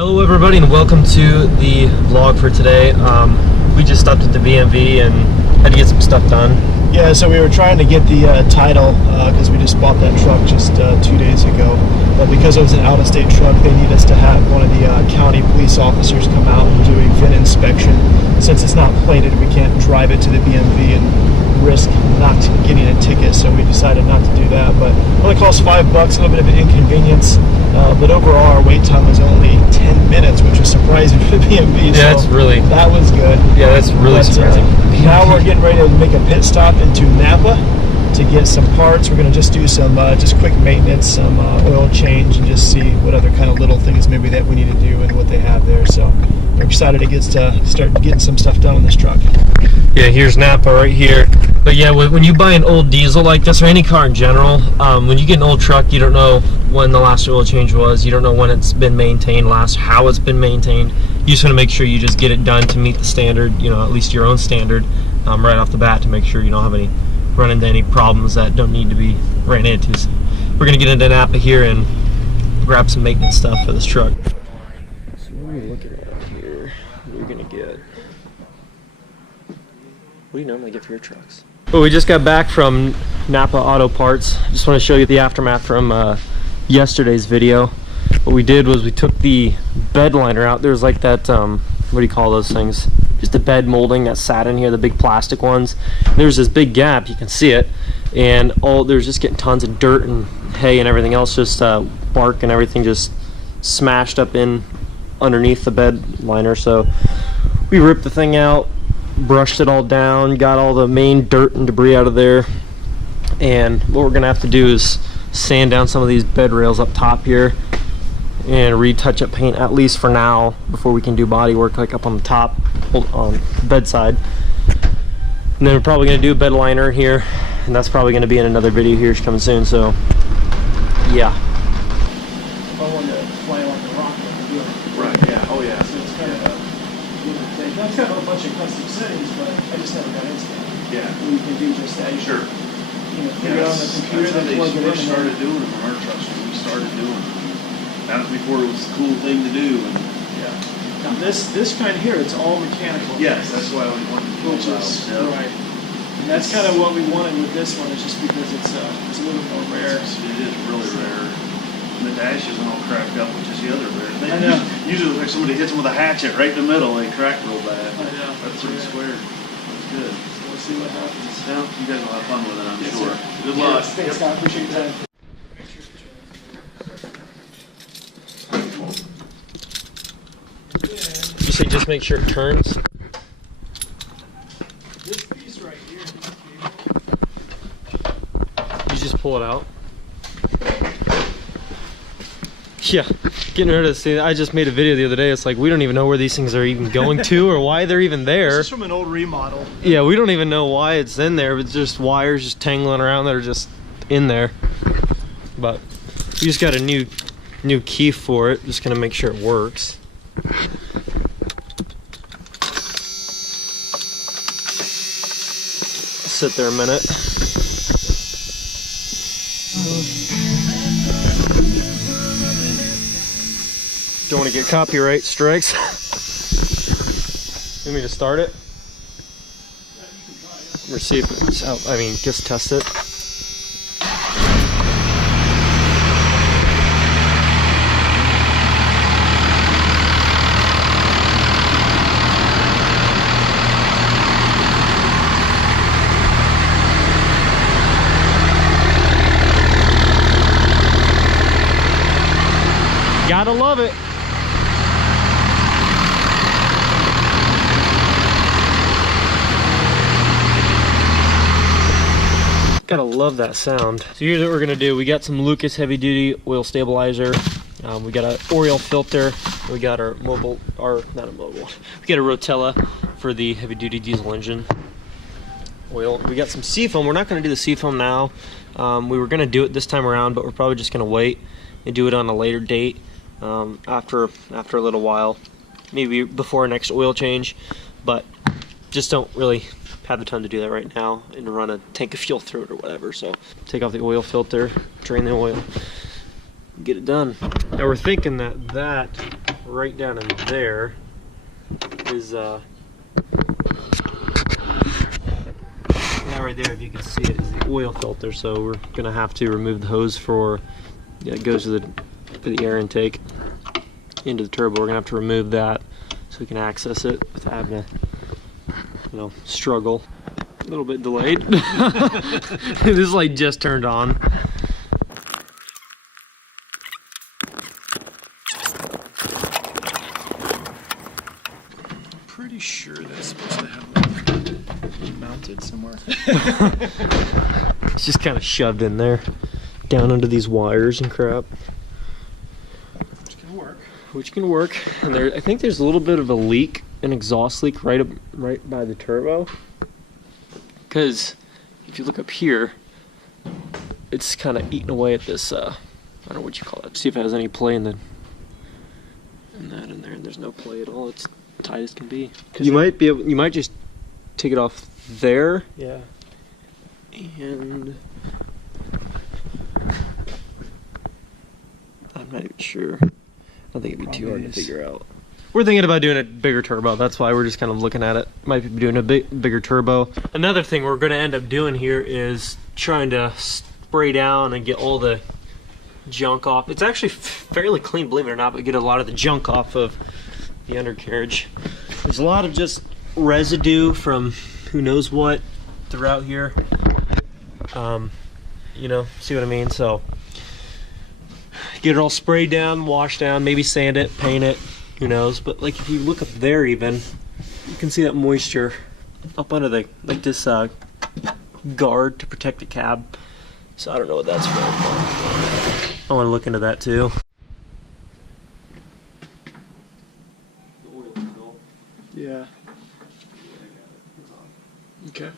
Hello everybody and welcome to the vlog for today. We just stopped at the BMV and had to get some stuff done. Yeah, so we were trying to get the title because we just bought that truck just 2 days ago. But because it was an out-of-state truck, they need us to have one of the county police officers come out and do a VIN inspection. Since it's not plated, we can't drive it to the BMV and risk not getting a ticket, so we decided not to do that. But it only cost $5, a little bit of an inconvenience. But overall, our wait time was only 10 minutes, which was surprising for the BMV. Yeah, so that was good. Yeah, that's really surprising. Now we're getting ready to make a pit stop into Napa to get some parts. We're going to just do some just quick maintenance, some oil change, and just see what other kind of little things maybe that we need to do and what they have there. So we're excited to start getting some stuff done on this truck. Yeah, here's Napa right here. But yeah, when you buy an old diesel like this, or any car in general, when you get an old truck, you don't know when the last oil change was. You don't know when it's been maintained last, how it's been maintained. You just want to make sure you just get it done to meet the standard, you know, at least your own standard, right off the bat, to make sure you don't have run into any problems that don't need to be ran into. So we're going to get into Napa here and grab some maintenance stuff for this truck. So what are we looking at here? What are we going to get? What do you normally get for your trucks? Well, we just got back from Napa Auto Parts. Just want to show you the aftermath from yesterday's video. What we did was we took the bed liner out. There's like that, what do you call those things? Just the bed molding that sat in here, the big plastic ones. And there's this big gap, you can see it. And there's just getting tons of dirt and hay and everything else, just bark and everything just smashed up in underneath the bed liner. So we ripped the thing out, brushed it all down, got all the main dirt and debris out of there, and what we're gonna have to do is sand down some of these bed rails up top here and retouch up paint, at least for now, before we can do body work like up on the top on the bedside. And then we're probably gonna do a bed liner here, and that's probably gonna be in another video here coming soon. So yeah. If I wanted to fly on the rock, I could do it. Right, yeah, oh yeah. So it's kind of a give and take. I've got a bunch of custom settings, but I just never got into it. Yeah. You can do just that. You Sure. You know, figure it on the computer, That's how then they plug it in. first started doing them on our trucks when we started doing them. That was before it was a cool thing to do. And Yeah. Now this kind here, it's all mechanical. yes, that's why we wanted to Which is right. And that's kind of what we wanted with this one, is just because it's a little more rare. It is really rare. And the dash isn't all cracked up, which is the other rare thing. I know. Usually like somebody hits them with a hatchet right in the middle, they crack real bad. I know. That's pretty square. That's good. So we'll see what happens. Yeah, you guys will have fun with it, I'm Yes, sure. sir. Good luck. Thanks, Scott. Appreciate your time. Just make sure it turns. This piece right here. You just pull it out. Yeah, getting rid of this thing. I just made a video the other day. It's like we don't even know where these things are even going to or why they're even there. This is from an old remodel. Yeah, we don't even know why it's in there. It's just wires just tangling around that are just in there. But we just got a new key for it. Just gonna make sure it works. Sit there a minute. Don't want to get copyright strikes. You want me to start it? Or see if it's out. I mean, just test it. Gotta love it. Gotta love that sound. So here's what we're gonna do. We got some Lucas heavy duty oil stabilizer. We got an oil filter. We got our not a mobile. We got a Rotella for the heavy duty diesel engine oil. We got some seafoam. We're not gonna do the seafoam now. We were gonna do it this time around, but we're probably just gonna wait and do it on a later date. After a little while, maybe before our next oil change, but just don't really have the time to do that right now and run a tank of fuel through it or whatever. So take off the oil filter, drain the oil, get it done. Now we're thinking that right down in there is that right there, if you can see it, is the oil filter. So we're gonna have to remove the hose for it goes to the air intake into the turbo. We're gonna have to remove that so we can access it without having to, struggle. A little bit delayed. This light just turned on. Pretty sure that's supposed to have mounted somewhere. It's just kind of shoved in there, down under these wires and crap. Which can work. And there, I think there's a little bit of a leak, an exhaust leak right by the turbo. Because if you look up here, it's kind of eating away at this. I don't know what you call it. See if it has any play in that in there. And there's no play at all. It's tight as can be. You might just take it off there. Yeah. And I'm not even sure. I don't think it'd be too hard to figure out. We're thinking about doing a bigger turbo. That's why we're just kind of looking at it. Might be doing a bigger turbo. Another thing we're going to end up doing here is trying to spray down and get all the junk off. It's actually fairly clean, believe it or not, but get a lot of the junk off of the undercarriage. There's a lot of just residue from who knows what throughout here. See what I mean? So get it all sprayed down, washed down, maybe sand it, paint it, who knows. But like if you look up there even, you can see that moisture up under this guard to protect the cab. So I don't know what that's for. I want to look into that too. Yeah. Okay.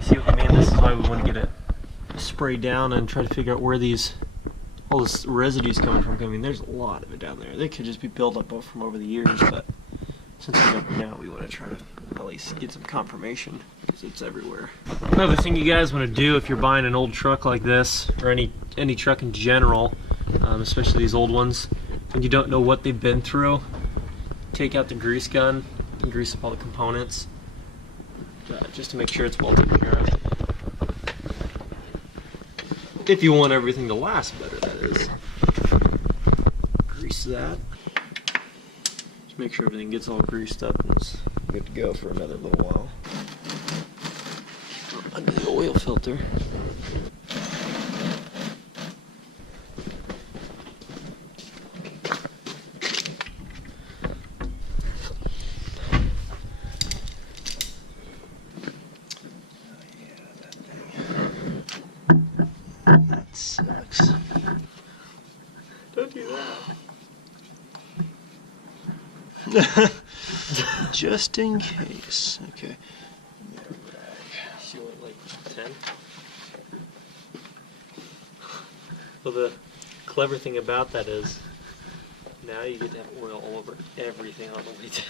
See what I mean? This is why we want to get it sprayed down and try to figure out where all this residue is coming from. I mean, there's a lot of it down there. They could just be built up from over the years, but since we know now, we want to try to at least get some confirmation because it's everywhere. Another thing you guys want to do if you're buying an old truck like this, or any truck in general, especially these old ones, and you don't know what they've been through, take out the grease gun and grease up all the components. Just to make sure it's well taken care of. If you want everything to last better, that is. Grease that. Just make sure everything gets all greased up and it's good to go for another little while. Under the oil filter. Sucks. Don't do that. Just in case. Okay. She went like 10. Well, the clever thing about that is now you get to have oil all over everything on the way down.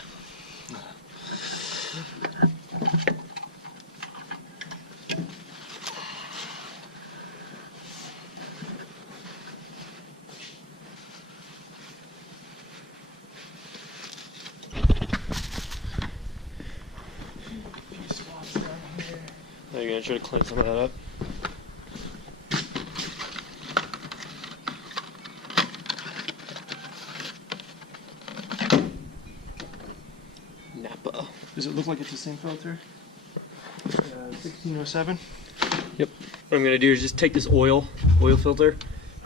Are you gonna try to clean some of that up? Napa. Does it look like it's the same filter? 1607? Yep. What I'm gonna do is just take this oil filter,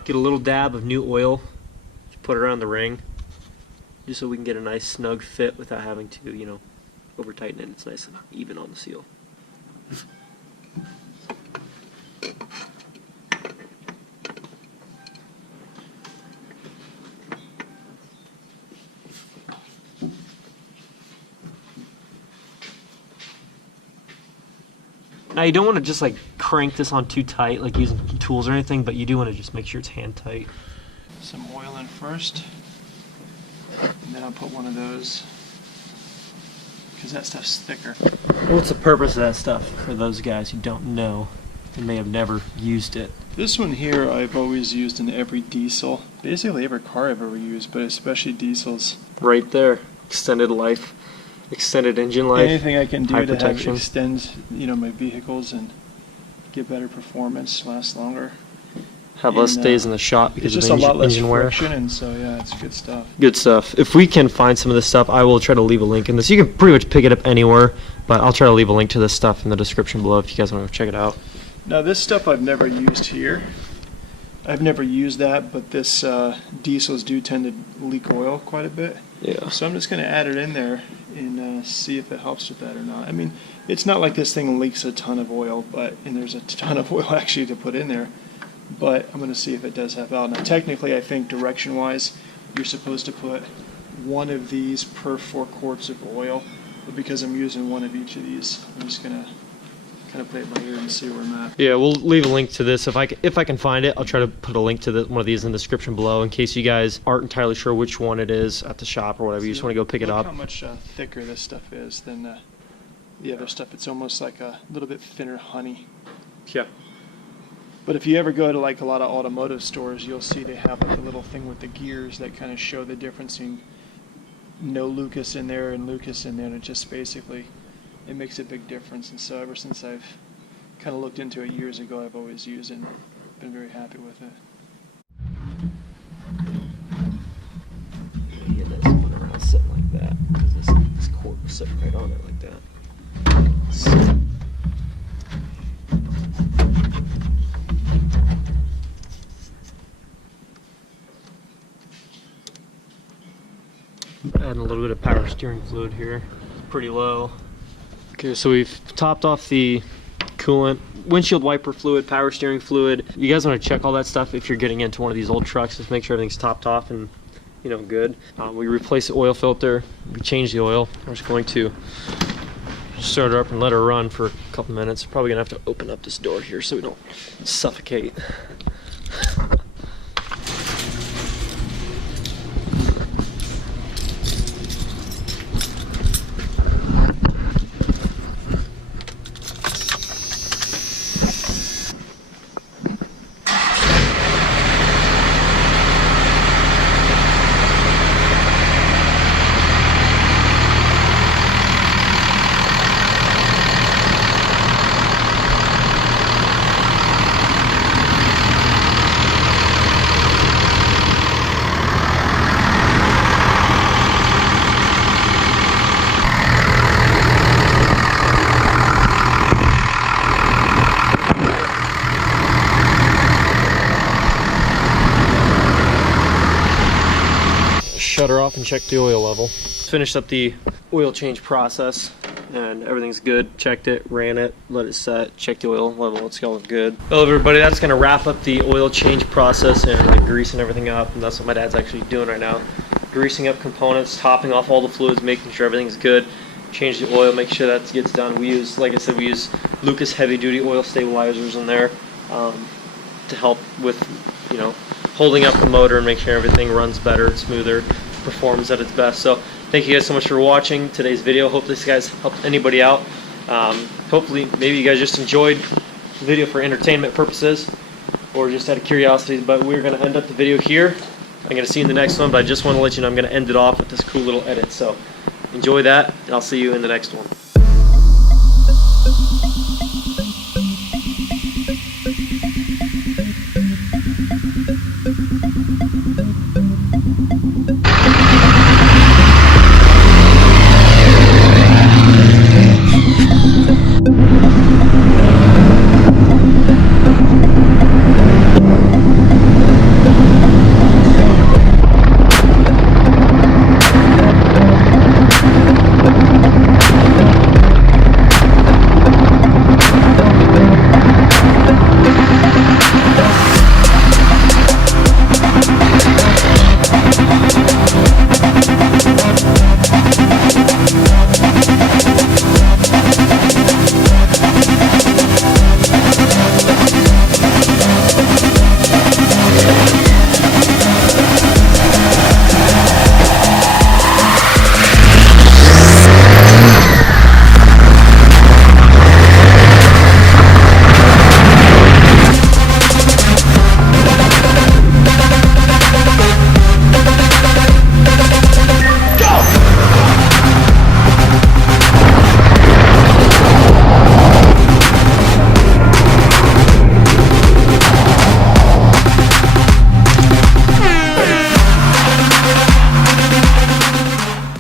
get a little dab of new oil, just put it around the ring, just so we can get a nice snug fit without having to, over tighten it. It's nice and even on the seal. Now you don't want to just like crank this on too tight, like using tools or anything, but you do want to just make sure it's hand tight. Some oil in first, and then I'll put one of those because that stuff's thicker. What's the purpose of that stuff for those guys who don't know and may have never used it? This one here I've always used in every diesel. Basically every car I've ever used, but especially diesels. Right there. Extended life, extended engine life. Anything I can do high to protection. have extend, you know, my vehicles and get better performance, last longer. Have less days in the shop because it's of just a lot less engine wear. friction, and so yeah, it's good stuff. Good stuff. If we can find some of this stuff, I will try to leave a link in this. You can pretty much pick it up anywhere, but I'll try to leave a link to this stuff in the description below if you guys want to go check it out. Now this stuff I've never used here. I've never used that, but this diesels do tend to leak oil quite a bit. Yeah. So I'm just going to add it in there and see if it helps with that or not. I mean, it's not like this thing leaks a ton of oil, and there's a ton of oil actually to put in there. But I'm going to see if it does help out. Now, technically, I think direction-wise, you're supposed to put one of these per 4 quarts of oil. But because I'm using one of each of these, I'm just going to kind of play it by ear and see where I'm at. Yeah, we'll leave a link to this. If I can find it, I'll try to put a link to one of these in the description below in case you guys aren't entirely sure which one it is at the shop or whatever. You just want to go pick it up. Look how much thicker this stuff is than the other stuff. It's almost like a little bit thinner honey. Yeah. But if you ever go to like a lot of automotive stores, you'll see they have like a little thing with the gears that kind of show the difference in no Lucas in there and Lucas in there, and it just basically, it makes a big difference. And so ever since I've kind of looked into it years ago, I've always used it and been very happy with it. Yeah, this one around sitting like that because this cord was sitting right on it like that. So. Adding a little bit of power steering fluid here, pretty low. Okay, so we've topped off the coolant, windshield wiper fluid, power steering fluid. You guys want to check all that stuff if you're getting into one of these old trucks. Just make sure everything's topped off and, you know, good. We replace the oil filter, we change the oil. We're just going to start her up and let her run for a couple minutes. Probably gonna have to open up this door here so we don't suffocate. Shut her off and check the oil level. Finished up the oil change process and everything's good. Checked it, ran it, let it set, checked the oil level, it's going good. Well everybody, that's gonna wrap up the oil change process and like greasing everything up, and that's what my dad's actually doing right now. Greasing up components, topping off all the fluids, making sure everything's good. Change the oil, make sure that gets done. We use, like I said, we use Lucas heavy duty oil stabilizers in there to help with, you know, holding up the motor and make sure everything runs better, smoother, performs at its best. So thank you guys so much for watching today's video. Hope this guys helped anybody out. Hopefully maybe you guys just enjoyed the video for entertainment purposes or just out of curiosity, but we're going to end up the video here. I'm going to see you in the next one, but I just want to let you know I'm going to end it off with this cool little edit. So enjoy that, and I'll see you in the next one.